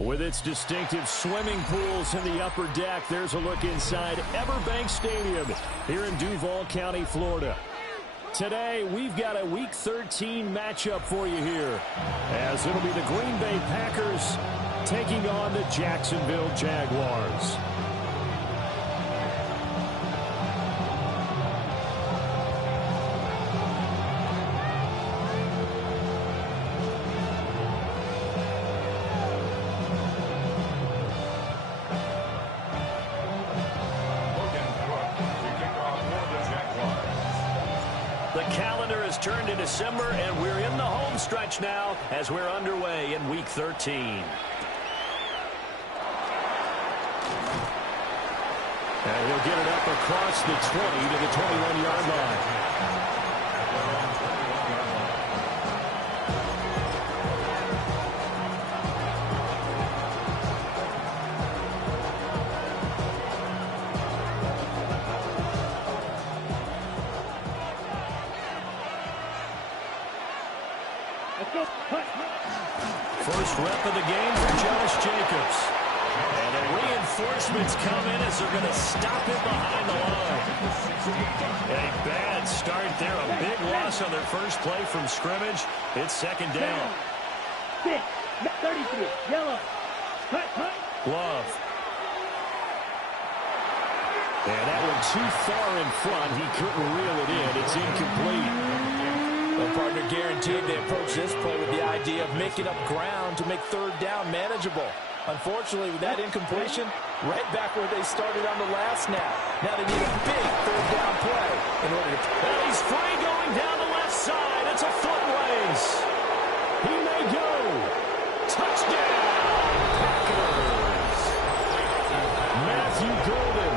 With its distinctive swimming pools in the upper deck, there's a look inside Everbank Stadium here in Duval County, Florida. Today, we've got a Week 13 matchup for you here, as it'll be the Green Bay Packers taking on the Jacksonville Jaguars. Turned to December, and we're in the home stretch now as we're underway in Week 13. And he'll get it up across the 20 to the 21-yard line. First rep of the game for Josh Jacobs. And the reinforcements come in as they're going to stop it behind the line. A bad start there. A big loss on their first play from scrimmage. It's second down. 33, yellow. Love. And that one too far in front. He couldn't reel it in. It's incomplete. Well, partner, guaranteed they approach this play with the idea of making up ground to make third down manageable. Unfortunately, with that incompletion, right back where they started on the last snap. Now they need a big third down play in order to... And he's free going down the left side. It's a foot race. He may go. Touchdown, Packers. Matthew Golden,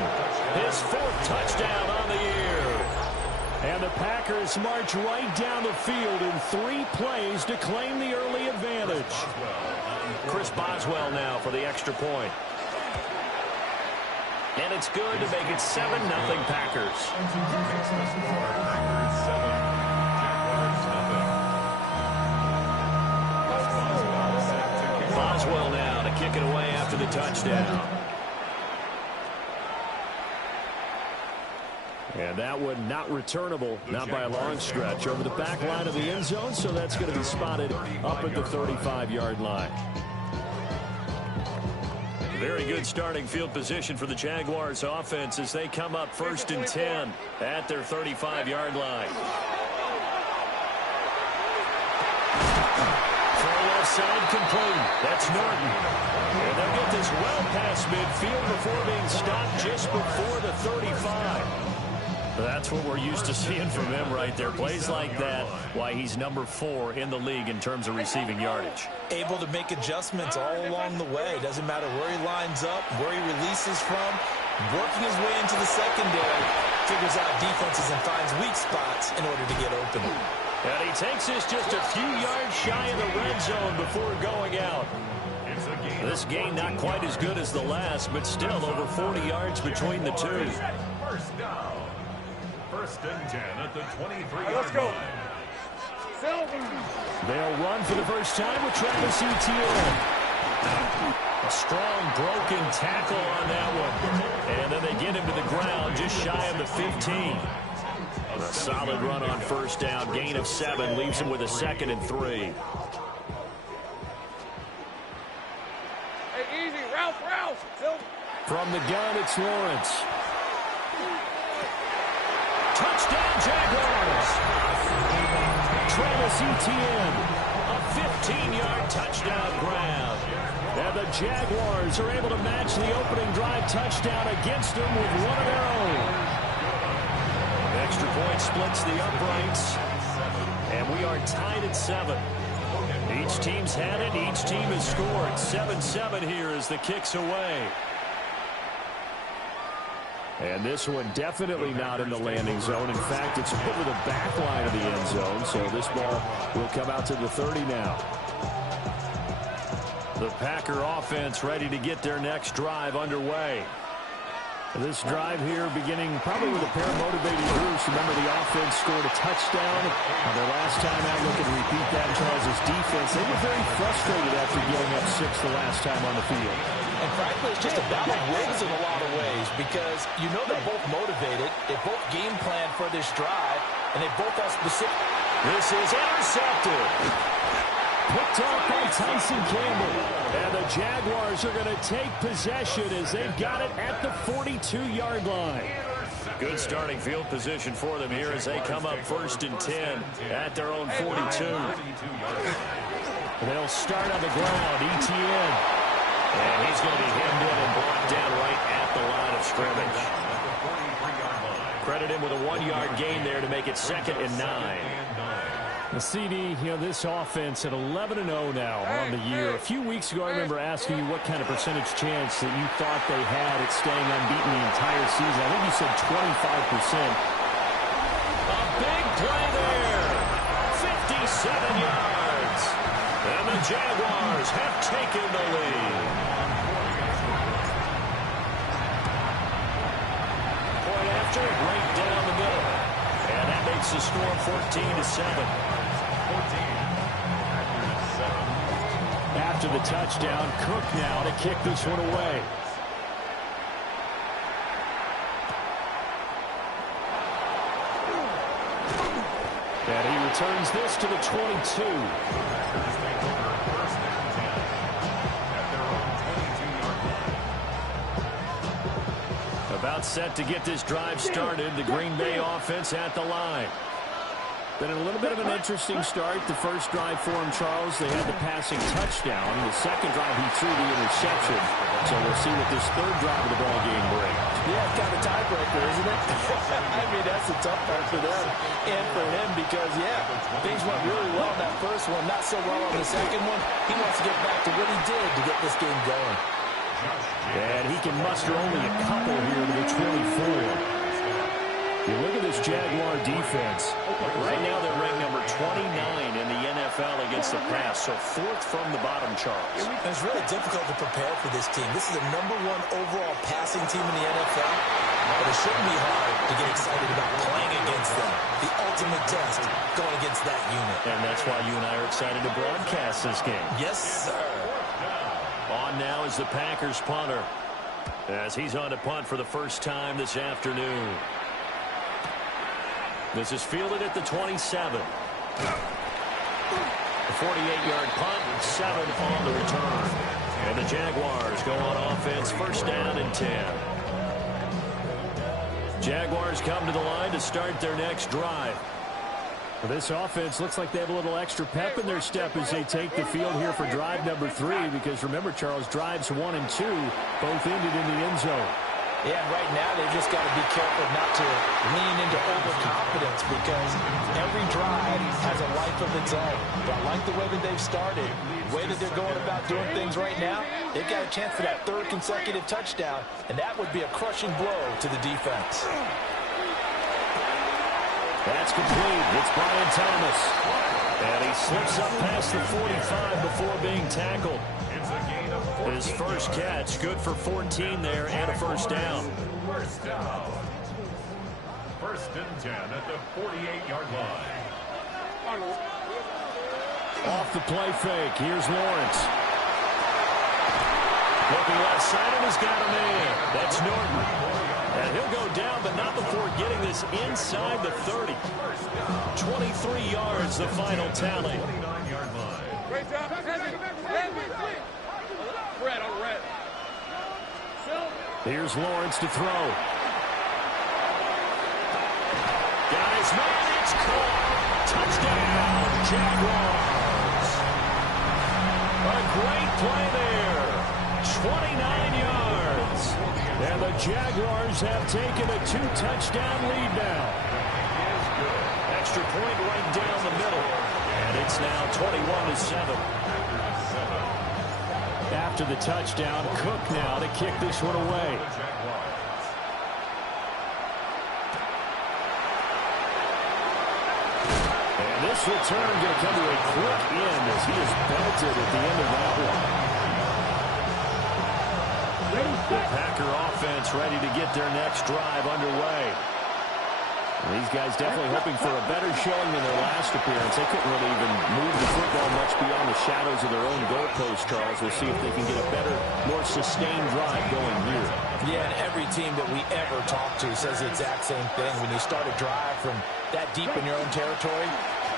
his fourth touchdown on the year. And the Packers march right down the field in 3 plays to claim the early advantage. Chris Boswell now for the extra point. And it's good to make it 7-0 Packers. Boswell now to kick it away after the touchdown. And that one not returnable, not by a long stretch, over the back line of the end zone, so that's going to be spotted up at the 35-yard line. Very good starting field position for the Jaguars offense as they come up 1st and 10 at their 35-yard line. Throw left side complete. That's Norton. And they'll get this well past midfield before being stopped just before the 35. That's what we're used to seeing from him right there. Plays like that, why he's number 4 in the league in terms of receiving yardage. Able to make adjustments all along the way. Doesn't matter where he lines up, where he releases from. Working his way into the secondary. Figures out defenses and finds weak spots in order to get open. And he takes this just a few yards shy of the red zone before going out. This game not quite as good as the last, but still over 40 yards between the two. First down. 1st and 10 at the 23-yard line. Let's go. They'll run for the first time with Travis Etienne. A strong broken tackle on that one. And then they get him to the ground just shy of the 15. A solid run on first down. Gain of 7 leaves him with a 2nd and 3. Hey, easy. Ralph. From the gun, it's Lawrence. Touchdown, Jaguars. Travis Etienne, a 15-yard touchdown grab. And the Jaguars are able to match the opening drive touchdown against them with one of their own. Extra point splits the uprights. And we are tied at 7. Each team's had it. Each team has scored. 7-7 here as the kick's away. And this one definitely not in the landing zone. In fact, it's over the back line of the end zone. So this ball will come out to the 30 now. The Packer offense ready to get their next drive underway. This drive here beginning probably with a pair of motivated Bruce. Remember, the offense scored a touchdown. Their last time out, looking to repeat that in Charles' defense. They were very frustrated after giving up 6 the last time on the field. And frankly, it's just a battle of wins in a lot of ways because you know they're both motivated. They both game plan for this drive, and they both have specific. This is intercepted. Picked off by Tyson Campbell. And the Jaguars are going to take possession as they've got it at the 42-yard line. Good starting field position for them here as they come up 1st and 10 at their own 42. They'll start on the ground. Etienne. And he's going to be hemmed in and brought down right at the line of scrimmage. Credit him with a 1-yard gain there to make it 2nd and 9. The CD, this offense at 11-0 now on the year. A few weeks ago, I remember asking you what kind of percentage chance that you thought they had at staying unbeaten the entire season. I think you said 25%. A big play there. 57 yards. And the Jaguars have taken the lead. Point after, right down the middle. And that makes the score 14-7. After the touchdown, Cook now to kick this one away. And he returns this to the 22. About set to get this drive started. The Green Bay offense at the line. Been a little bit of an interesting start. The first drive for him, Charles, they had the passing touchdown. The second drive, he threw the interception. So we'll see what this third drive of the ball game brings. Yeah, it's kind of a tiebreaker, isn't it? I mean, that's the tough part for them and for him because, things went really well in that first one, not so well on the second one. He wants to get back to what he did to get this game going. And he can muster only a couple here to the 24. You look at this Jaguar defense. Right now they're ranked number 29 in the NFL against the pass, so 4th from the bottom, Charles. It's really difficult to prepare for this team. This is the #1 overall passing team in the NFL, but it shouldn't be hard to get excited about playing against them. The ultimate test going against that unit. And that's why you and I are excited to broadcast this game. Yes, sir. On now is the Packers punter as he's on to punt for the first time this afternoon. This is fielded at the 27. A 48-yard punt, 7 on the return. And the Jaguars go on offense, 1st down and 10. Jaguars come to the line to start their next drive. This offense looks like they have a little extra pep in their step as they take the field here for drive number 3. Because remember, Charles, drives 1 and 2 both ended in the end zone. Yeah, and right now they've just got to be careful not to lean into overconfidence because every drive has a life of its own. But I like the way that they've started, the way that they're going about doing things right now. They've got a chance for that 3rd consecutive touchdown, and that would be a crushing blow to the defense. That's complete. It's Brian Thomas. And he slips up past the 45 before being tackled. His first catch, good for 14 there and a 1st down. 1st down. 1st and 10 at the 48-yard line. Off the play fake. Here's Lawrence. Looking left side and has got him in. That's Norton. And he'll go down, but not before getting this inside the 30. 23 yards, the final tally. 29-yard line. Great job. Red on red. Here's Lawrence to throw. Guys, man, it's caught. Touchdown, Jaguars. A great play there. 29 yards. And the Jaguars have taken a 2-touchdown lead now. Extra point right down the middle. And it's now 21-7. After the touchdown, Cook now to kick this one away. And this return going to come to a quick end as he is belted at the end of that one. The Packer offense ready to get their next drive underway. And these guys definitely hoping for a better showing than their last appearance. They couldn't really even move the football much beyond the shadows of their own goalpost, Charles. We'll see if they can get a better, more sustained drive going here. Yeah, and every team that we ever talk to says the exact same thing. When you start a drive from that deep in your own territory,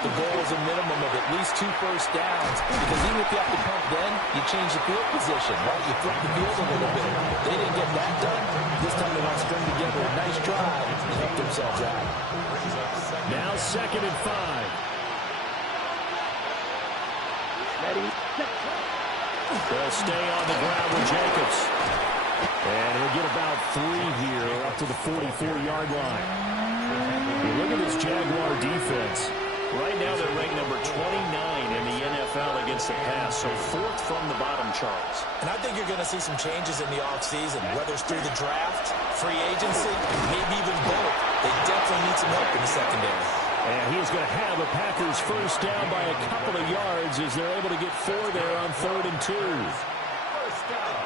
the goal is a minimum of at least 2 first downs, because even if you have to punt then, you change the field position, right? You flip the field a little bit. They didn't get that done. This time they want to string together a nice drive and help themselves out. Now 2nd and 5. Ready, set. They'll stay on the ground with Jacobs. And he'll get about 3 here up to the 44-yard line. Look at this Jaguar defense. Right now they're ranked number 29 in the NFL against the pass, so 4th from the bottom, Charles. And I think you're going to see some changes in the offseason, whether it's through the draft, free agency, maybe even both. They definitely need some help in the secondary. And he's going to have the Packers first down by a couple of yards as they're able to get 4 there on 3rd and 2. First down.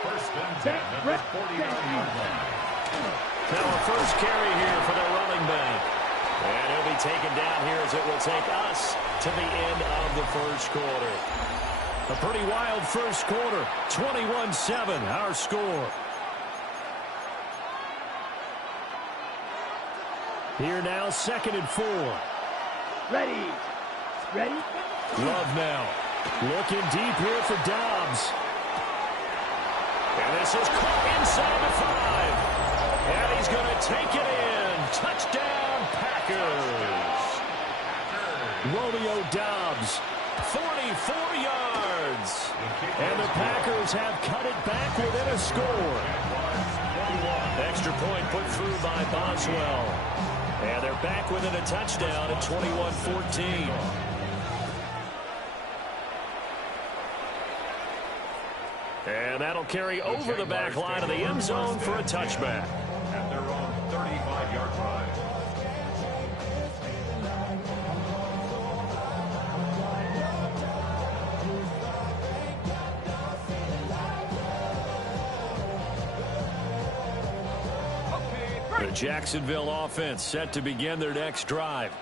First and 10 at the 49-yard line. Now a first carry here for the running back. And he'll be taken down here as it will take us to the end of the first quarter. A pretty wild first quarter. 21-7, our score. Here now, 2nd and 4. Ready. Ready. Love now. Looking deep here for Dobbs. And this is caught inside the 5. And he's going to take it in. Touchdown, Packers. Romeo Dobbs, 44 yards. And the Packers have cut it back within a score. Extra point put through by Boswell. And they're back within a touchdown at 21-14. And that'll carry over the back line of the end zone for a touchback. At their own 35-yard line. The Jacksonville offense set to begin their next drive.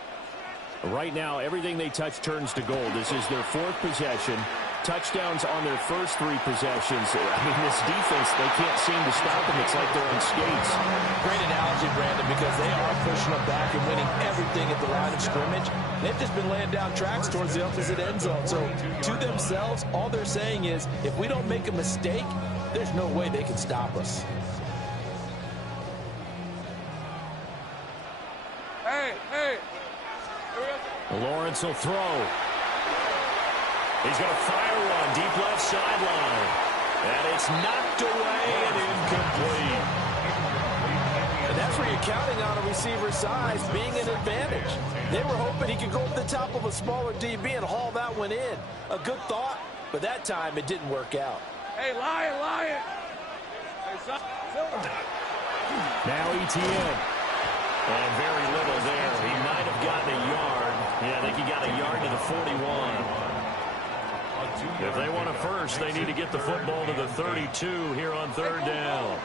Right now, everything they touch turns to gold. This is their 4th possession. Touchdowns on their first 3 possessions. I mean, this defense, they can't seem to stop them. It's like they're on skates. Great analogy, Brandon, because they are pushing them back and winning everything at the line of scrimmage. They've just been laying down tracks towards the opposite end zone. So, to themselves, all they're saying is, if we don't make a mistake, there's no way they can stop us. Lawrence will throw. He's going to fire one deep left sideline. And it's knocked away and incomplete. And that's where you're counting on a receiver's size being an advantage. They were hoping he could go to the top of a smaller DB and haul that one in. A good thought, but that time it didn't work out. Hey, Lion. Hey, now ETN. And very little there. He might have gotten a yard. Yeah, I think he got a yard to the 41. If they want a first, they need to get the football to the 32 here on 3rd down.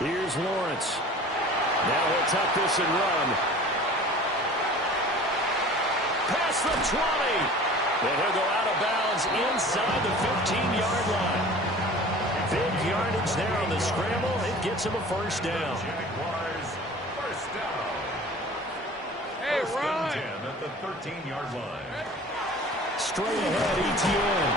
Here's Lawrence. Now he'll tuck this and run. Past the 20. And he'll go out of bounds inside the 15-yard line. Big yardage there on the scramble. It gets him a first down. First down. Hey, First run. and 10 at the 13-yard line. Straight ahead, ETN.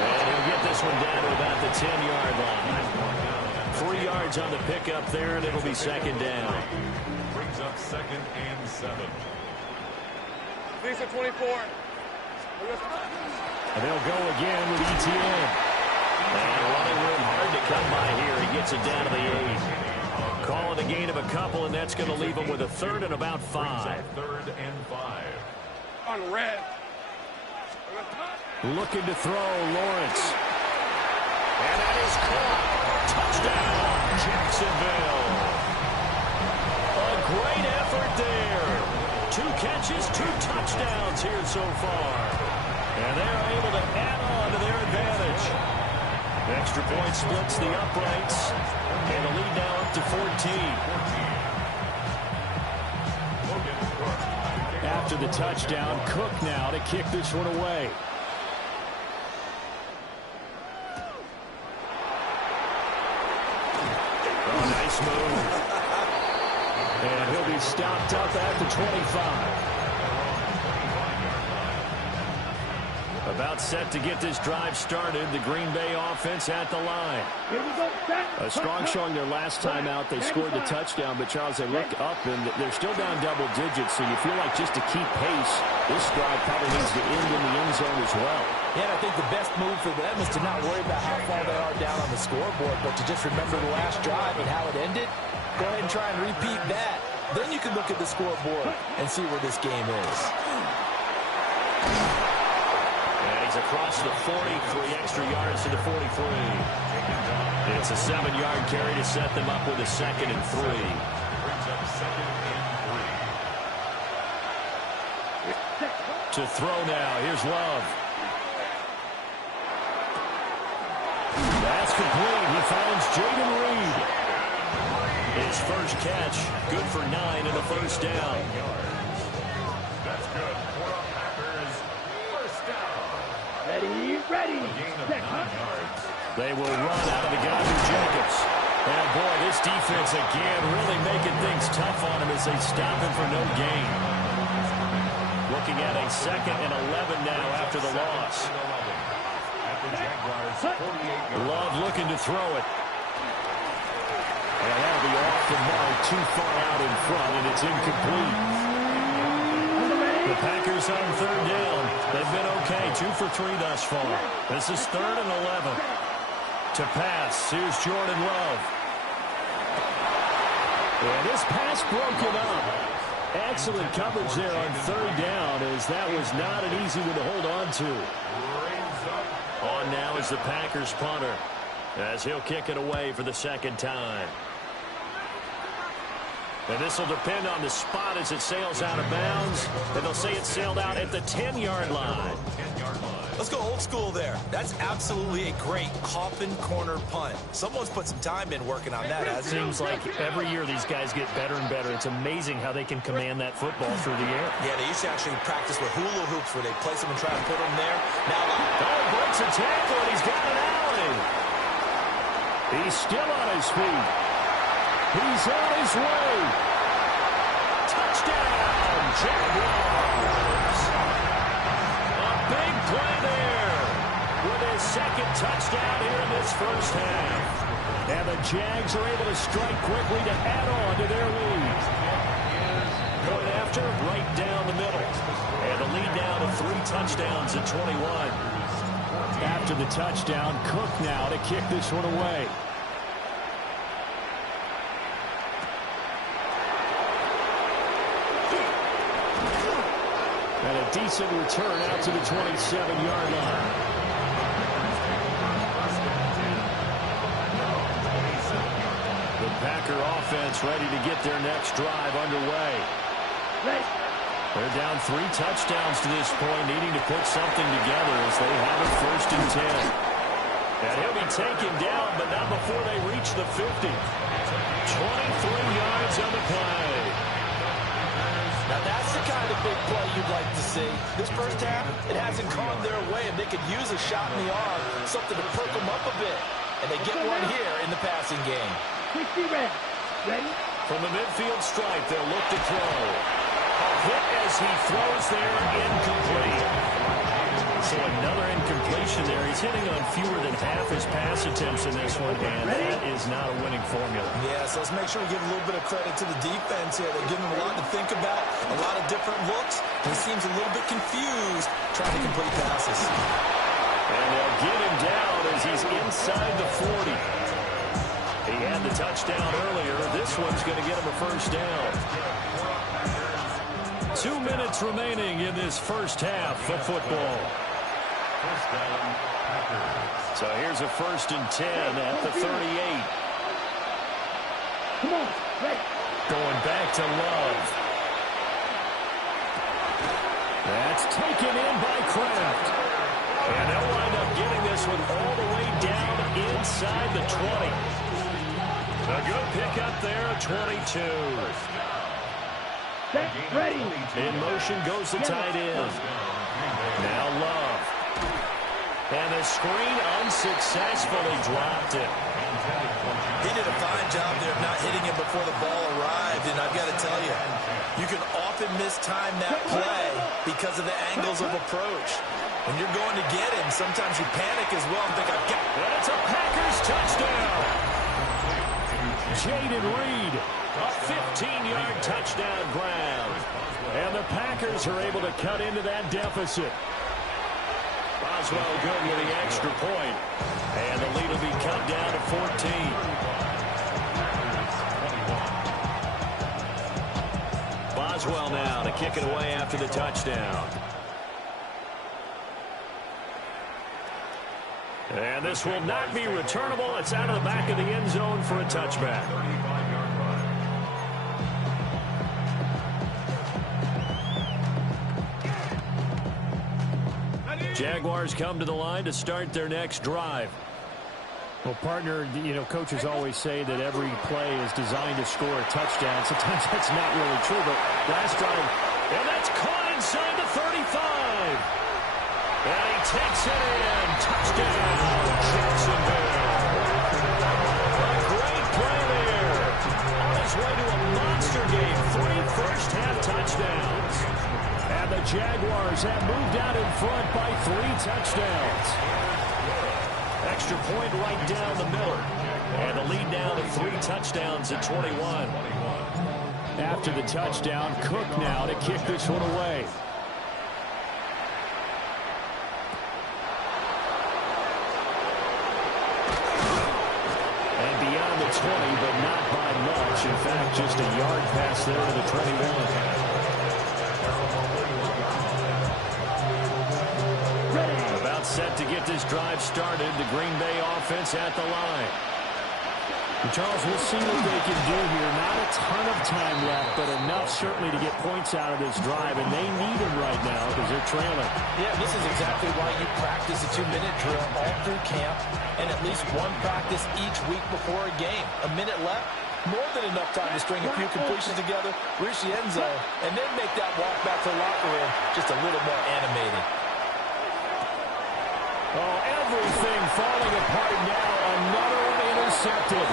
And he'll get this one down to about the 10-yard line. 3 yards on the pickup there, and it'll be 2nd down. Brings up 2nd and 7. These are 24. And they'll go again with ETN. And running room hard to come by here. He gets it down to the 8. Call it a gain of a couple, and that's going to leave him with a 3rd and about 5. 3rd and 5. On red. Looking to throw, Lawrence. And that is caught. Touchdown, Jacksonville. A great effort there. 2 catches, 2 touchdowns here so far. And they're able to add on to their advantage. Extra point splits the uprights. And the lead now up to 14. After the touchdown, Cook now to kick this one away. Oh, nice move. And he'll be stopped up at the 25. About set to get this drive started. The Green Bay offense at the line. A strong showing their last time out. They scored the touchdown, but Charles, they look up and they're still down double digits, so you feel like just to keep pace, this drive probably needs to end in the end zone as well. Yeah, and I think the best move for them is to not worry about how far they are down on the scoreboard, but to just remember the last drive and how it ended. Go ahead and try and repeat that. Then you can look at the scoreboard and see where this game is. He's across the 40, 3 extra yards to the 43. It's a 7-yard carry to set them up with a 2nd and 3. To throw now, here's Love. That's complete. He finds Jaden Reed. His first catch, good for 9 and a first down. That's good. Ready. They will run out of the gun to Jacobs. And boy, this defense again really making things tough on him as they stop him for no gain. Looking at a 2nd and 11 now after the loss. Love looking to throw it. And that'll be off the mark, too far out in front, and it's incomplete. The Packers on 3rd down. They've been okay, 2 for 3 thus far. This is 3rd and 11. To pass, here's Jordan Love. And this pass broken up. Excellent coverage there on 3rd down, as that was not an easy one to hold on to. On now is the Packers punter, as he'll kick it away for the 2nd time. And this will depend on the spot as it sails out of bounds. And they'll say it sailed out at the 10-yard line. Let's go old school there. That's absolutely a great coffin corner punt. Someone's put some time in working on that. It seems like every year these guys get better and better. It's amazing how they can command that football through the air. Yeah, they used to actually practice with hula hoops where they place them and try to put them there. Now, breaks a tackle, and he's got an alley. He's still on his feet. He's on his way. Touchdown, Jaguars. A big play there with his 2nd touchdown here in this first half. And the Jags are able to strike quickly to add on to their lead. Going after right down the middle. And the lead down to 3 touchdowns at 21. After the touchdown, Cook now to kick this one away. And a decent return out to the 27-yard line. The Packer offense ready to get their next drive underway. They're down 3 touchdowns to this point, needing to put something together as they have it 1st and 10. And he'll be taken down, but not before they reach the 50. 23 yards on the play. Now that's the kind of big play you'd like to see. This first half, it hasn't gone their way, and they could use a shot in the arm, something to perk them up a bit. And they get one here in the passing game. From the midfield stripe, they'll look to throw. A hit as he throws there, incomplete. So another incompletion there. He's hitting on fewer than half his pass attempts in this one, and that is not a winning formula. Yeah, so let's make sure we give a little bit of credit to the defense here. They're giving him a lot to think about, a lot of different looks. He seems a little bit confused trying to complete passes. And they'll get him down as he's inside the 40. He had the touchdown earlier. This one's going to get him a first down. 2 minutes remaining in this first half of football. So here's a 1st and 10 at the 38. Come on, Ray. Going back to Love. That's taken in by Kraft. And they'll wind up getting this one all the way down inside the 20. A good pickup there, 22. Ready. In motion goes the tight end. Now Love. And the screen unsuccessfully dropped it. He did a fine job there of not hitting him before the ball arrived, and I've got to tell you, you can often mistime that play because of the angles of approach. When you're going to get him, sometimes you panic as well and think, I've got... And it's a Packers touchdown. Jaden Reed, a 15-yard touchdown grab. And the Packers are able to cut into that deficit. Boswell good with the extra point. And the lead will be cut down to 14. Boswell now to kick it away after the touchdown. And this will not be returnable. It's out of the back of the end zone for a touchback. Jaguars come to the line to start their next drive. Well, partner, you know, coaches always say that every play is designed to score a touchdown. Sometimes that's not really true, but last drive, and that's caught inside the 35. And he takes it in. Touchdown, Jacksonville. A great play there. On his way to a monster game. 3 first-half touchdowns. And the Jaguars have moved out in front by 3 touchdowns. Extra point right down the middle. And the lead down to 3 touchdowns at 21. After the touchdown, Cook now to kick this one away. And beyond the 20, but not by much. In fact, just a yard pass there to the 21. About set to get this drive started. The Green Bay offense at the line. And Charles, we'll see what they can do here. Not a ton of time left, but enough certainly to get points out of this drive, and they need them right now because they're trailing. Yeah, this is exactly why you practice a 2-minute drill all through camp and at least one practice each week before a game. A minute left, more than enough time to string a few completions together, reach the end zone, and then make that walk back to the locker room just a little more animated. Oh, everything falling apart now. Another one intercepted.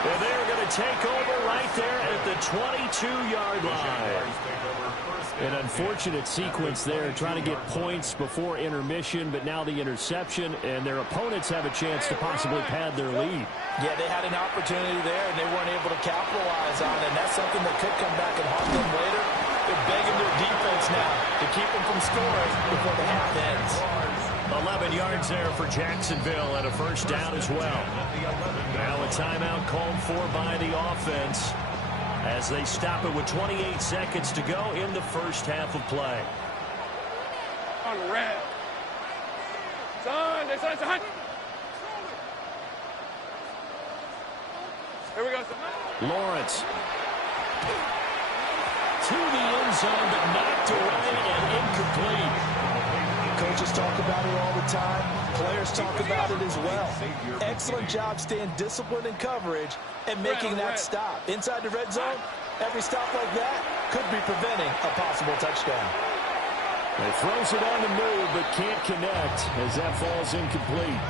And they're going to take over right there at the 22-yard line. An unfortunate sequence there, trying to get points before intermission, but now the interception, and their opponents have a chance to possibly pad their lead. Yeah, they had an opportunity there, and they weren't able to capitalize on it, and that's something that could come back and haunt them later. They're begging their defense now to keep them from scoring before the half ends. 11 yards there for Jacksonville and a first down as well. Now a timeout called for by the offense as they stop it with 28 seconds to go in the first half of play. On red. Son. Here we go, son. Lawrence. To the end zone, but knocked away and incomplete. Coaches talk about it all the time. Players talk about it as well. Excellent job staying disciplined in coverage and making that stop. Inside the red zone, every stop like that could be preventing a possible touchdown. He throws it on the move, but can't connect as that falls incomplete.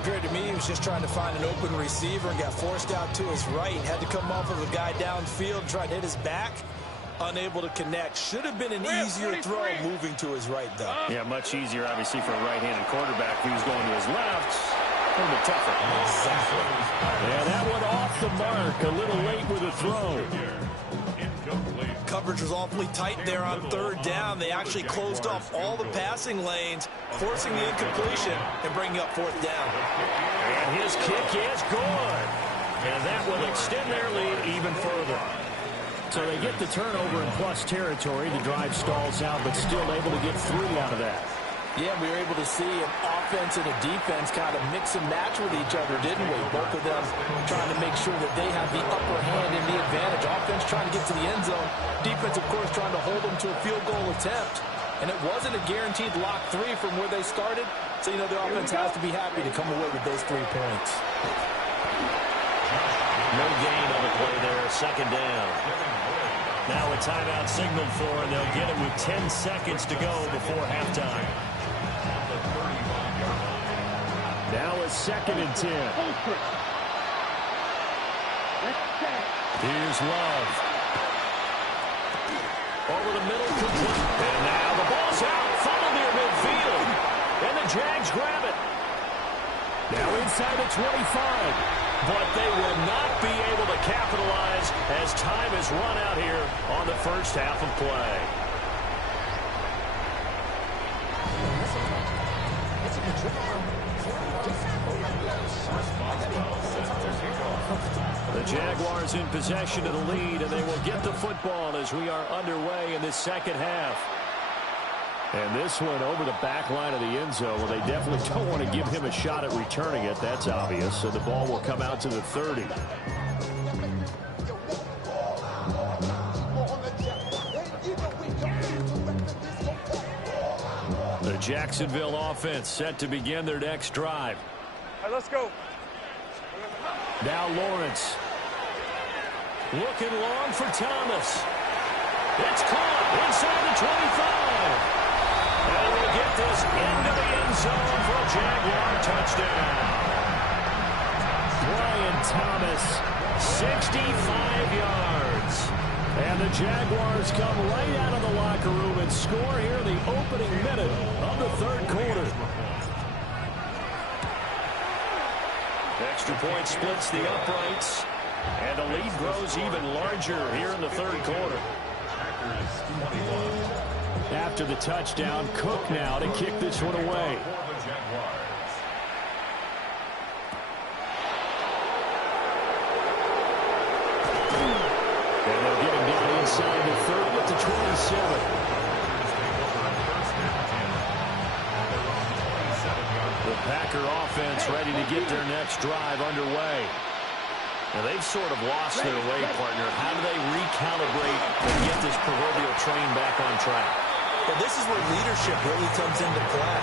Appeared to me he was just trying to find an open receiver and got forced out to his right. Had to come off of a guy downfield, try to hit his back. Unable to connect. Should have been an easier throw moving to his right, though. Yeah, much easier, obviously, for a right-handed quarterback. If he was going to his left, a little bit tougher. Exactly. Yeah, that one off the mark. A little late with the throw. Coverage was awfully tight there on third down. They actually closed off all the passing lanes, forcing the incompletion and bringing up fourth down. And his kick is good. And that will extend their lead even further. So they get the turnover in plus territory. The drive stalls out, but still able to get 3 out of that. Yeah, we were able to see an offense and a defense kind of mix and match with each other, didn't we? Both of them trying to make sure that they have the upper hand and the advantage. Offense trying to get to the end zone. Defense, of course, trying to hold them to a field goal attempt. And it wasn't a guaranteed lock 3 from where they started. So, you know, the offense has to be happy to come away with those 3 points. No gain on the play there. Second down. Now a timeout signaled for, and they'll get it with 10 seconds to go before halftime. Now a 2nd and 10. Here's Love. Over the middle, complete. And now the ball's out. Funneled near midfield. And the Jags grab it. Now inside the 25. But they will not be able to capitalize as time is run out here on the first half of play. The Jaguars in possession of the lead, and they will get the football as we are underway in this second half. And this one over the back line of the end zone. Well, they definitely don't want to give him a shot at returning it. That's obvious. So the ball will come out to the 30. The Jacksonville offense set to begin their next drive. All right, let's go. Now Lawrence. Looking long for Thomas. It's caught inside the 25. And we'll get this into the end zone for a Jaguar touchdown. Brian Thomas, 65 yards. And the Jaguars come right out of the locker room and score here in the opening minute of the third quarter. Extra point splits the uprights. And the lead grows even larger here in the third quarter. After the touchdown, Cook now to kick this one away. And they'll get him down inside the 30 at the 27. The Packer offense ready to get their next drive underway. Now, they've sort of lost their way, partner. How do they recalibrate and get this proverbial train back on track? Well, this is where leadership really comes into play.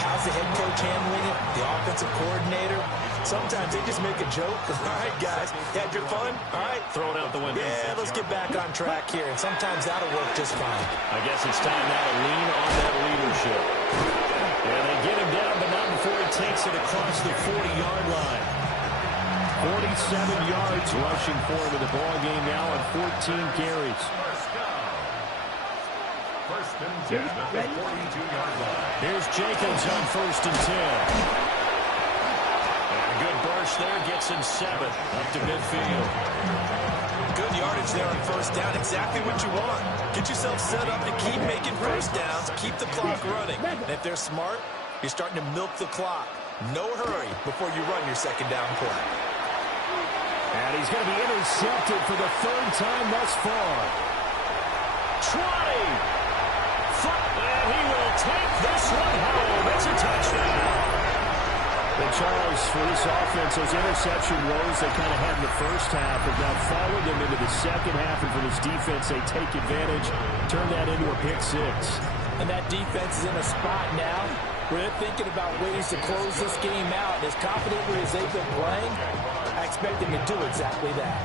How's the head coach handling it? The offensive coordinator? Sometimes they just make a joke. All right, guys, you had your fun? All right. Throw it out the window. Yeah, let's get back on track here. And sometimes that'll work just fine. I guess it's time now to lean on that leadership. And they get him down, but not before he takes it across the 40-yard line. 47 yards rushing for him in the ball game now on 14 carries. First and 10 at the 42-yard line. Here's Jacobs on 1st and 10. And a good burst there gets him 7 up to midfield. Good yardage there on first down. Exactly what you want. Get yourself set up and keep making first downs. Keep the clock running. And if they're smart, you're starting to milk the clock. No hurry before you run your second down play. And he's going to be intercepted for the 3rd time thus far. 20. And he will take this one home. It's a touchdown. And Charles, for this offense, those interception woes they kind of had in the first half have now followed them into the second half. And for this defense, they take advantage, turn that into a pick 6. And that defense is in a spot now where they're thinking about ways to close this game out. As confidently as they've been playing, I expect them to do exactly that.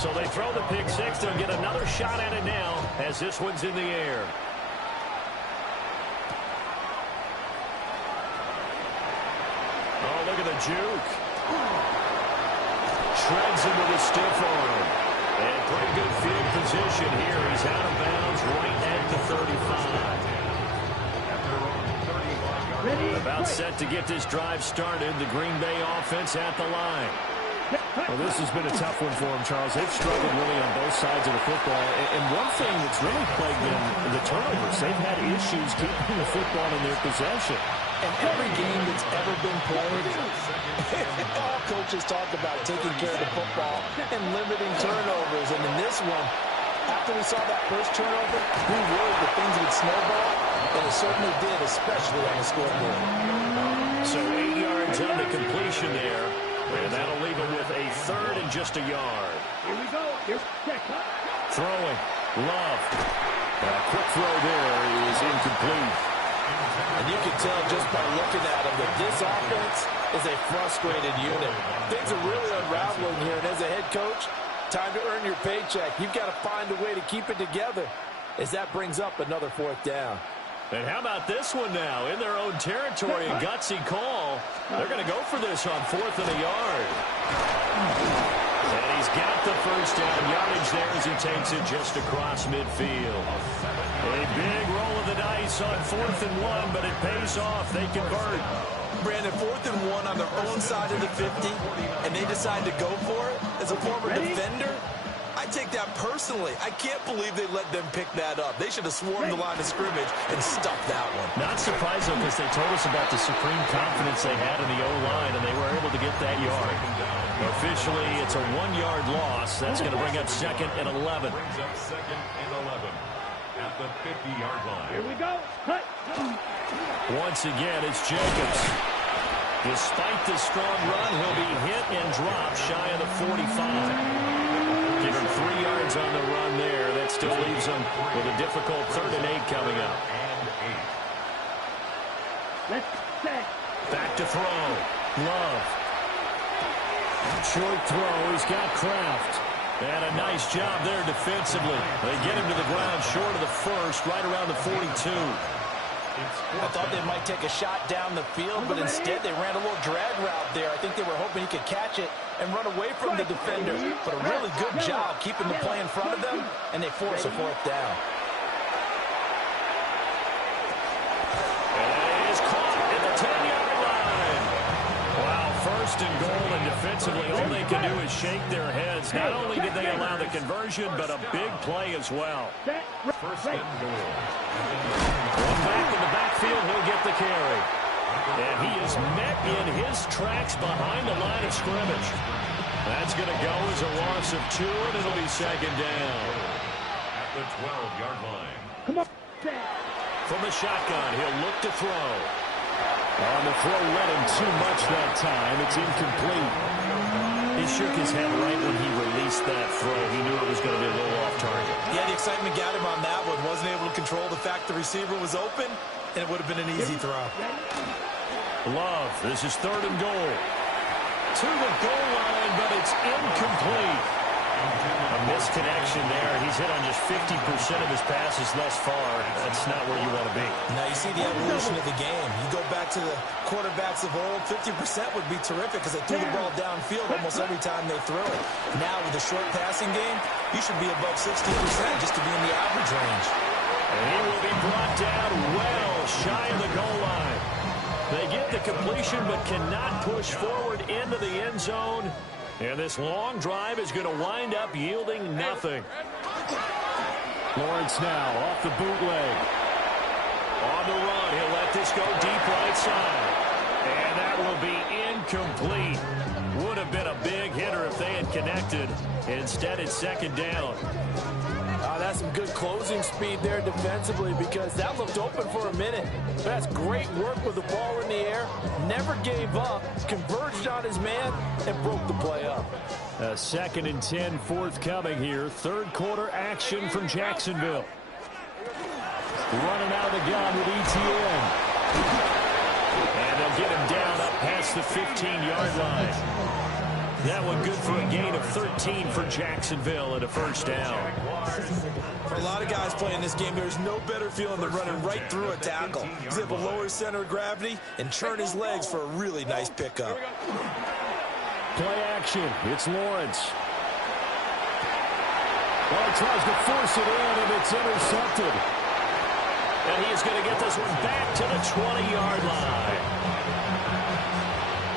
So they throw the pick 6. They'll get another shot at it now as this one's in the air. Oh, look at the juke. Shreds him with a stiff arm. And pretty good field position here. He's out of bounds right at the 35. About set to get this drive started. The Green Bay offense at the line. Well, this has been a tough one for them, Charles. They've struggled really on both sides of the football. And one thing that's really plagued them, the turnovers. They've had issues keeping the football in their possession. And every game that's ever been played, all coaches talk about taking care of the football and limiting turnovers. And in this one, after we saw that first turnover, we worried that things would snowball. And it certainly did, especially on the scoreboard. So 8 yards on the completion there. And that'll leave him with a 3rd and just a yard. Here we go. Here's check. Throwing. Love. Quick throw there is incomplete. And you can tell just by looking at him that this offense is a frustrated unit. Things are really unraveling here, and as a head coach, time to earn your paycheck. You've got to find a way to keep it together as that brings up another fourth down. And how about this one now? In their own territory, a gutsy call. They're going to go for this on 4th and a yard. And he's got the first down yardage there as he takes it just across midfield. A big roll of the dice on 4th and 1, but it pays off. They convert. Brandon, 4th and 1 on their own side of the 50, and they decide to go for it. As a former defender, I take that personally. I can't believe they let them pick that up. They should have swarmed the line of scrimmage and stuffed that one. Not surprising because they told us about the supreme confidence they had in the O-line, and they were able to get that yard. Officially, it's a 1-yard loss. That's going to bring up 2nd and 11. Brings up 2nd and 11 at the 50-yard line. Here we go. Cut. Once again, it's Jacobs. Despite the strong run, he'll be hit and dropped shy of the 45. Give him 3 yards on the run there. That still leaves him with a difficult 3rd and 8 coming up. Let's set. Back to throw. Love. Short throw. He's got Kraft. And a nice job there defensively. They get him to the ground short of the first, right around the 42. I thought they might take a shot down the field, but instead they ran a little drag route there. I think they were hoping he could catch it and run away from the defender. But a really good job keeping the play in front of them, and they force a 4th down. And it is caught at the 10-yard line. Wow, 1st and goal, and defensively all they can do is shake their heads. Not only did they allow the conversion, but a big play as well. 1st and goal. One back in the backfield, he'll get the carry. And he is met in his tracks behind the line of scrimmage. That's going to go as a loss of 2, and it'll be 2nd down. At the 12-yard line. Come on. From the shotgun, he'll look to throw. On the throw, led him too much that time. It's incomplete. He shook his head right when he released that throw. He knew it was going to be a little off target. Yeah, the excitement got him on that one. Wasn't able to control the fact the receiver was open, and it would have been an easy throw. Love, this is 3rd and goal. To the goal line, but it's incomplete. A misconnection there. He's hit on just 50% of his passes thus far. That's not where you want to be. Now you see the evolution of the game. You go back to the quarterbacks of old, 50% would be terrific because they threw the ball downfield almost every time they threw it. Now with the short passing game, you should be above 60% just to be in the average range. And he will be brought down well shy of the goal line. They get the completion but cannot push forward into the end zone. And this long drive is going to wind up yielding nothing. Lawrence now off the bootleg. On the run, he'll let this go deep right side. And that will be incomplete. Would have been a big hitter if they had connected. Instead, it's 2nd down. That's some good closing speed there defensively because that looked open for a minute. That's great work with the ball in the air. Never gave up, converged on his man, and broke the play up. 2nd and 10 forthcoming here. 3rd quarter action from Jacksonville. Running out of the gun with ETN. And they'll get him down up past the 15-yard line. That one good for a gain of 13 for Jacksonville and a 1st down. For a lot of guys playing this game, there's no better feeling than running right through a tackle. He's able to lower his center of gravity and turn his legs for a really nice pickup. Play action. It's Lawrence. Well, he tries to force it in, and it's intercepted. And he is going to get this one back to the 20-yard line.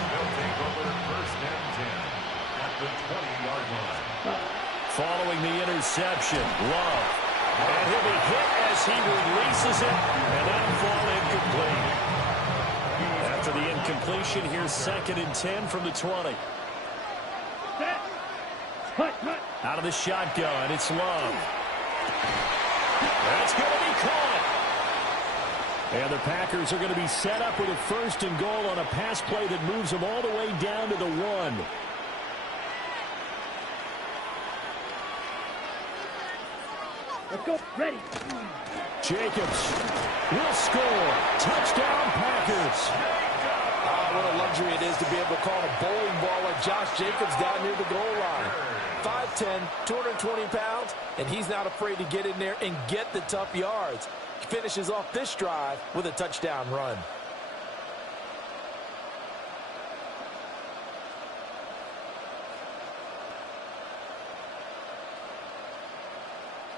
They'll take over 1st and 10 at the 20-yard line. Following the interception, Love. And he'll be hit as he releases it, and that'll fall incomplete. After the incompletion, here's 2nd and 10 from the 20. Out of the shotgun, it's Love. That's going to be caught. And the Packers are going to be set up with a 1st and goal on a pass play that moves them all the way down to the 1. Let's go. Ready. Jacobs will score. Touchdown, Packers. What a luxury it is to be able to call a bowling ball like Josh Jacobs down near the goal line. 5'10", 220 pounds, and he's not afraid to get in there and get the tough yards. He finishes off this drive with a touchdown run.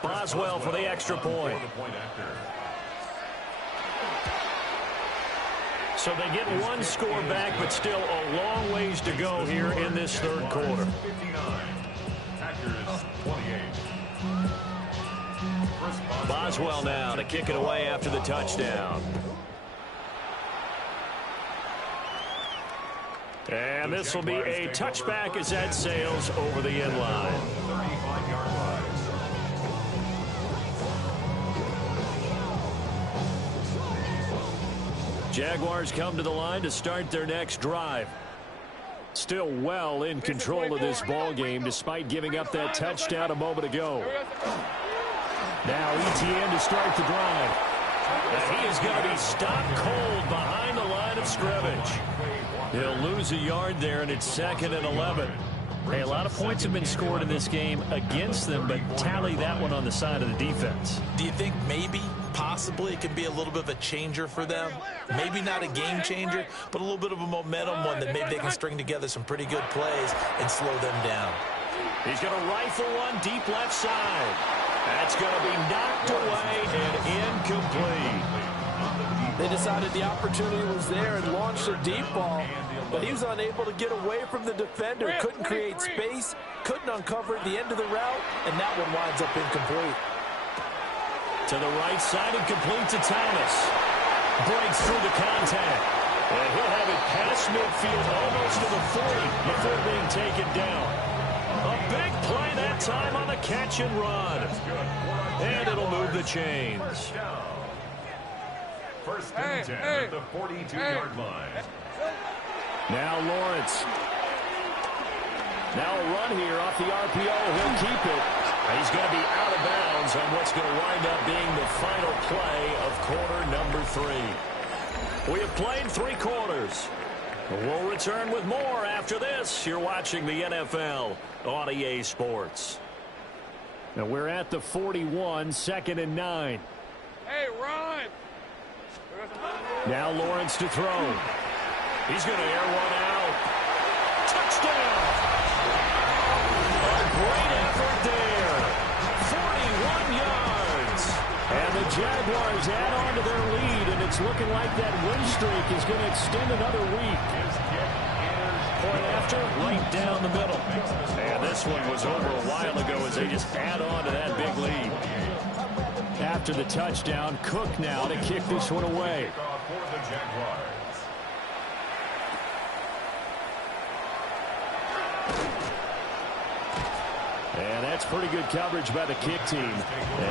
Boswell for the extra point. So they get one score back, but still a long ways to go here in this third quarter. Boswell now to kick it away after the touchdown. And this will be a touchback as that sails over the end line. 35-yard line. Jaguars come to the line to start their next drive. Still well in control of this ball game despite giving up that touchdown a moment ago. Now ETN to start the drive. And he is going to be stopped cold behind the line of scrimmage. He'll lose a yard there, and it's 2nd and 11. Hey, a lot of points have been scored in this game against them, but tally that one on the side of the defense. Do you think maybe, possibly, it can be a little bit of a changer for them? Maybe not a game changer, but a little bit of a momentum one that maybe they can string together some pretty good plays and slow them down. He's going to rifle one deep left side. That's going to be knocked away and incomplete. They decided the opportunity was there and launched a deep ball, but he was unable to get away from the defender. Couldn't create space, couldn't uncover the end of the route, and that one winds up incomplete. To the right side and complete to Thomas. Breaks through the contact. And he'll have it past midfield almost to the 40 before being taken down. A big play that time on the catch and run. And it'll move the chains. First and 10 at the 42-yard line. Now Lawrence. Now a run here off the RPO. He'll keep it. He's going to be out of bounds on what's going to wind up being the final play of quarter number 3. We have played 3 quarters. We'll return with more after this. You're watching the NFL on EA Sports. Now we're at the 41, 2nd and 9. Hey, run! Now Lawrence to throw. He's going to air one out. Touchdown! A great effort there. 41 yards. And the Jaguars add on to their lead, and it's looking like that win streak is going to extend another week. Point after, right down the middle. And this one was over a while ago as they just add on to that big lead. After the touchdown, Cook now to kick this one away. And that's pretty good coverage by the kick team,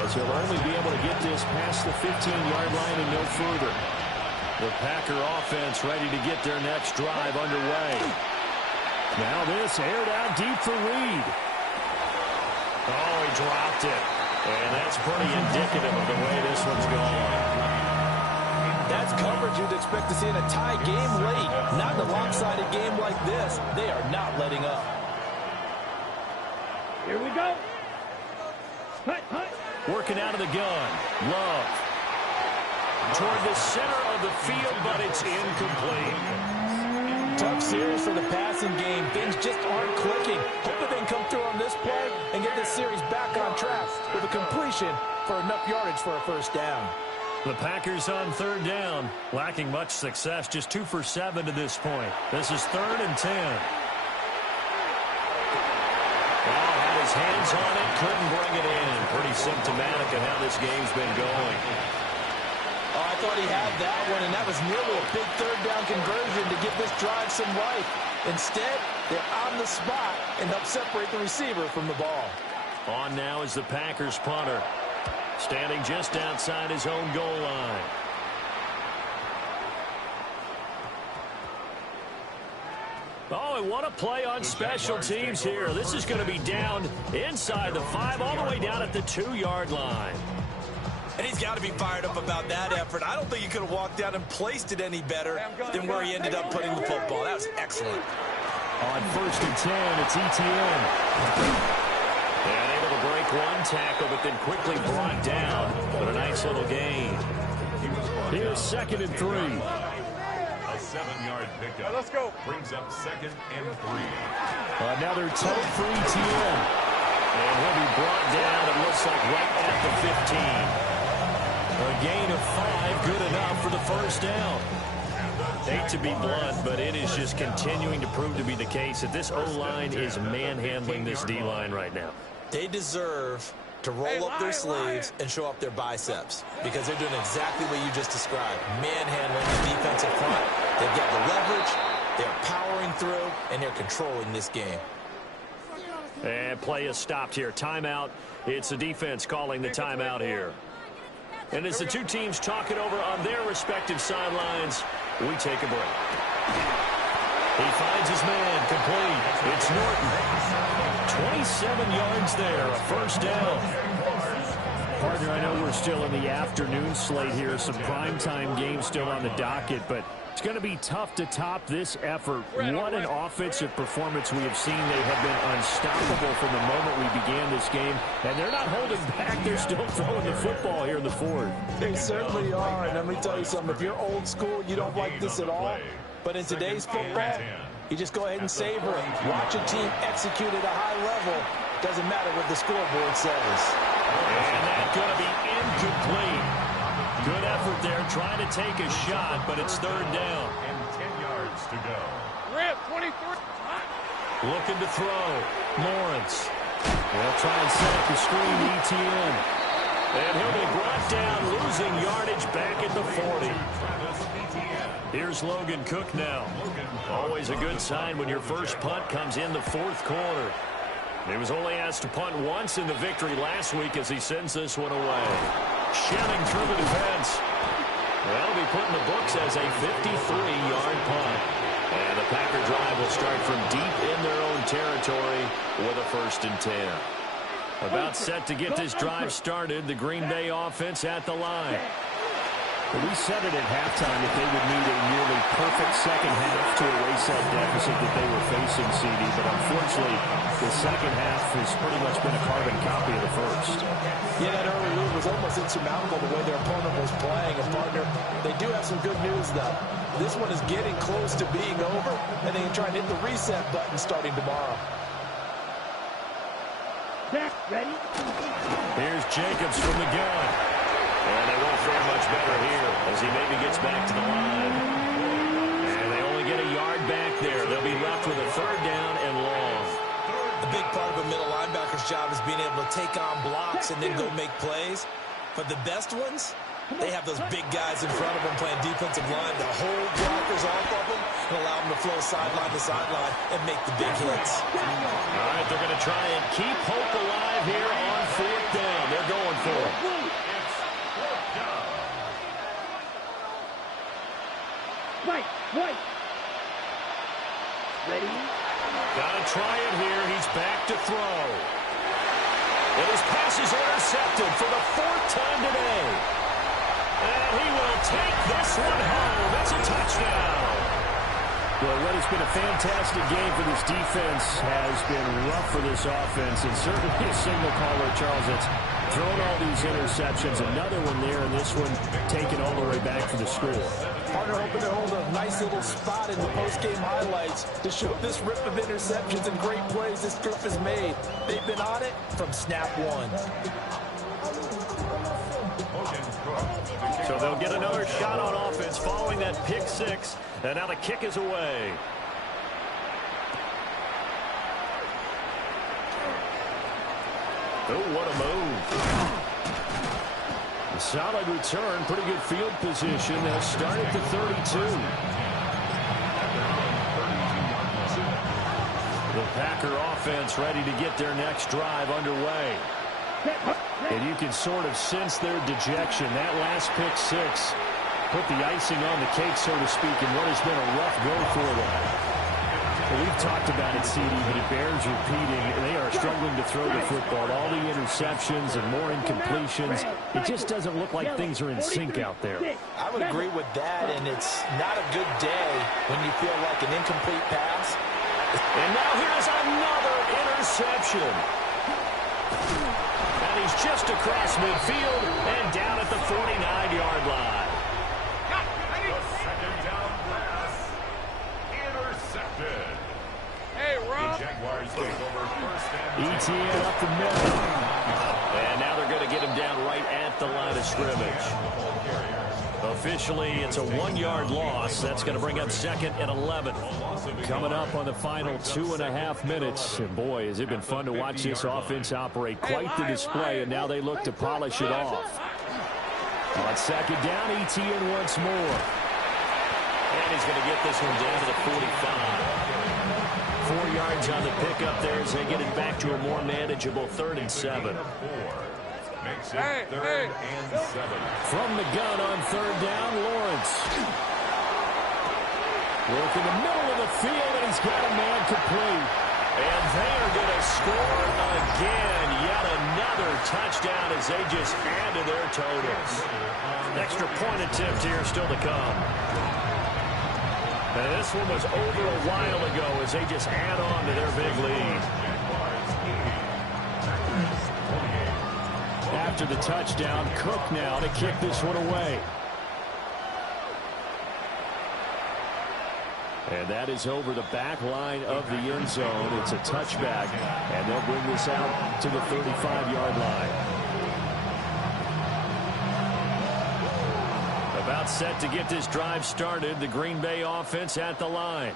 as he'll only be able to get this past the 15-yard line and no further. The Packer offense ready to get their next drive underway. Now this aired out deep for Reed. Oh, he dropped it. And that's pretty indicative of the way this one's going. That's coverage you'd expect to see in a tie game late. Not in a lopsided game like this. They are not letting up. Here we go. Hut, hut. Working out of the gun. Love. Toward the center of the field, but it's incomplete. Tough series for the passing game. Things just aren't clicking. Hoping they can come through on this play and get this series back on track with a completion for enough yardage for a first down. The Packers on 3rd down. Lacking much success. Just 2 for 7 to this point. This is 3rd and 10. Well, had his hands on it. Couldn't bring it in. Pretty symptomatic of how this game's been going. Oh, I thought he had that one, and that was nearly a big 3rd down conversion to give this drive some life. Instead, they're on the spot and help separate the receiver from the ball. On now is the Packers punter, standing just outside his own goal line. Oh, and what a play on special teams here. This is going to be down inside the 5, all the way down at the 2-yard line. And he's got to be fired up about that effort. I don't think he could have walked down and placed it any better than where he ended up putting the football. That was excellent. On 1st and 10, it's Etienne. And able to break one tackle, but then quickly brought down. But a nice little gain. Here's 2nd and 3. A 7-yard pickup. Let's go. Brings up 2nd and 3. Another tote for Etienne. And he'll be brought down, it looks like right at the 15. A gain of 5, good enough for the first down. Hate to be blunt, but it is just continuing to prove to be the case that this O-line is manhandling this D-line right now. They deserve to roll up their sleeves and show up their biceps because they're doing exactly what you just described. Manhandling the defensive front. They've got the leverage, they're powering through, and they're controlling this game. And play is stopped here. Timeout. It's the defense calling the timeout here. And as the two teams talk it over on their respective sidelines, we take a break. He finds his man, complete. It's Norton. 27 yards there, a first down. Partner, I know we're still in the afternoon slate here. Some primetime games still on the docket, but it's going to be tough to top this effort. What an offensive performance we have seen. They have been unstoppable from the moment we began this game, and they're not holding back. They're still throwing the football here in the fourth. They certainly are, and let me tell you something. If you're old school, you don't like this at all. But in today's football, you just go ahead and savor it. Watch a team execute at a high level. Doesn't matter what the scoreboard says. And that's going to be incomplete. Good effort there, trying to take a shot, but it's 3rd down. And 10 yards to go. Rip, 23. Looking to throw. Lawrence. They'll try and set up the screen to Etienne. And he'll be brought down, losing yardage back at the 40. Here's Logan Cook now. Always a good sign when your first punt comes in the 4th quarter. He was only asked to punt once in the victory last week as he sends this one away. Shelling through the defense. That'll be put in the books as a 53-yard punt. And the Packer drive will start from deep in their own territory with a 1st and 10. About set to get this drive started, the Green Bay offense at the line. We said it at halftime that they would need a nearly perfect second half to erase that deficit that they were facing, CD. But unfortunately, the second half has pretty much been a carbon copy of the first. Yeah, that early lead was almost insurmountable the way their opponent was playing. And, partner, they do have some good news, though. This one is getting close to being over, and they can try and hit the reset button starting tomorrow. Ready? Here's Jacobs from the gun. And they won't fare much better here as he maybe gets back to the line. And they only get a yard back there. They'll be left with a 3rd down and long. A big part of a middle linebacker's job is being able to take on blocks and then go make plays. But the best ones, they have those big guys in front of them playing defensive line to hold blockers off of them and allow them to flow sideline to sideline and make the big hits. All right, they're going to try and keep hope alive here on 4th down. They're going for it. Right. Ready? Got to try it here. He's back to throw. And his pass is intercepted for the 4th time today. And he will take this one home. That's a touchdown. Well, what has been a fantastic game for this defense has been rough for this offense. And certainly a signal caller, Charles, that's thrown all these interceptions. Another one there, and this one taken all the way back for the score. Partner hoping to hold a nice little spot in the post-game highlights to show this rip of interceptions and great plays this group has made. They've been on it from snap one. So they'll get another shot on offense following that pick 6. And now the kick is away. Oh, what a move. A solid return, pretty good field position. They'll start at the 32. The Packer offense ready to get their next drive underway. And you can sort of sense their dejection. That last pick 6 put the icing on the cake, so to speak, in what has been a rough go for them. Well, we've talked about it, CD, but it bears repeating. They are struggling to throw the football. All the interceptions and more incompletions. It just doesn't look like things are in sync out there. I would agree with that, and it's not a good day when you feel like an incomplete pass. And now here's another interception. And he's just across midfield and down at the 49-yard line. Second down pass. Intercepted. Hey, Rob. The Jaguars take over first and 10. ETN up the middle. And now they're going to get him down right at the line of scrimmage. Officially, it's a 1-yard loss. That's going to bring up second and 11. Coming up on the final 2.5 minutes. And boy, has it been fun to watch this offense operate. Quite the display, and now they look to polish it off. On second down, ETN once more. And he's going to get this one down to the 45. 4 yards on the pickup there as they get it back to a more manageable 3rd and 7. Makes it third and 7. From the gun on 3rd down, Lawrence. Work in the middle of the field, and he's got a man complete. And they are going to score again. Yet another touchdown as they just add to their totals. Extra point attempt here still to come. And this one was over a while ago as they just add on to their big lead. After the touchdown, Cook now to kick this one away. And that is over the back line of the end zone. It's a touchback, and they'll bring this out to the 35-yard line. About set to get this drive started. The Green Bay offense at the line.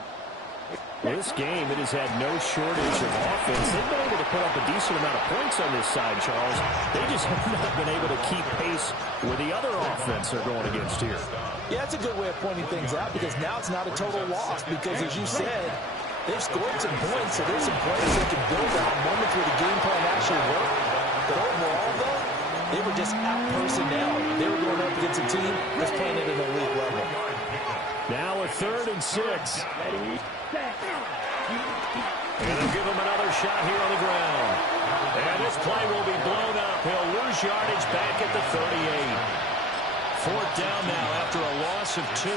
Well, this game, it has had no shortage of offense. They've been able to put up a decent amount of points on this side, Charles. They just have not been able to keep pace with the other offense they're going against here. Yeah, that's a good way of pointing things out because now it's not a total loss because, as you said, they've scored some points, so there's some plays they can build on, moments where the game plan actually worked. But overall, though, they were just out personnel. They were going up against a team that's playing at an elite level. Now a 3rd and 6. And they'll give him another shot here on the ground. And this play will be blown up. He'll lose yardage back at the 38. 4th down now after a loss of 2.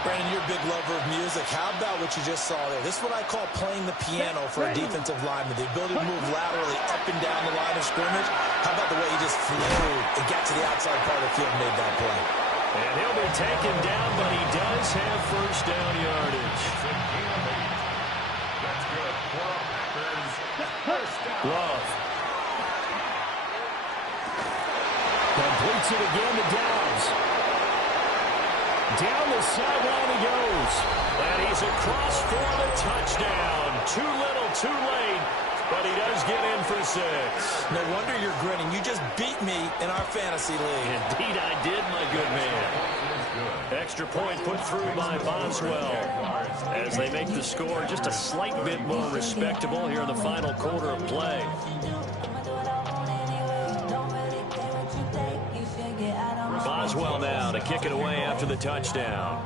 Brandon, you're a big lover of music. How about what you just saw there? This is what I call playing the piano for a defensive lineman. The ability to move laterally up and down the line of scrimmage. How about the way he just flowed and got to the outside part of the field and made that play? And he'll be taken down, but he does have first down yardage. That's good for a Packers first down. Love. Completes it again to Downs. Down the sideline he goes. And he's across for the touchdown. Too little, too late. But he does get in for 6. No wonder you're grinning. You just beat me in our fantasy league. Indeed I did, my good man. Extra point put through by Boswell as they make the score just a slight bit more respectable here in the final quarter of play. Boswell now to kick it away after the touchdown.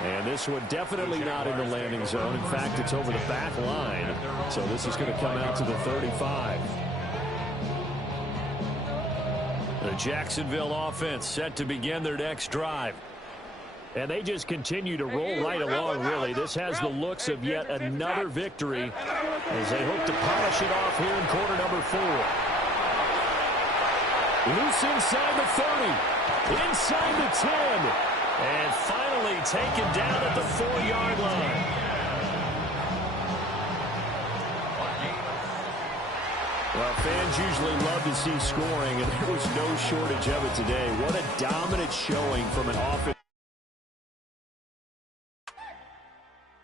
And this one definitely not in the landing zone. In fact, it's over the back line. So this is going to come out to the 35. The Jacksonville offense set to begin their next drive. And they just continue to roll right along, really. This has the looks of yet another victory as they hope to polish it off here in quarter number 4. Loose inside the 30. Inside the 10. And finally taken down at the 4-yard line. Well, fans usually love to see scoring, and there was no shortage of it today. What a dominant showing from an offense.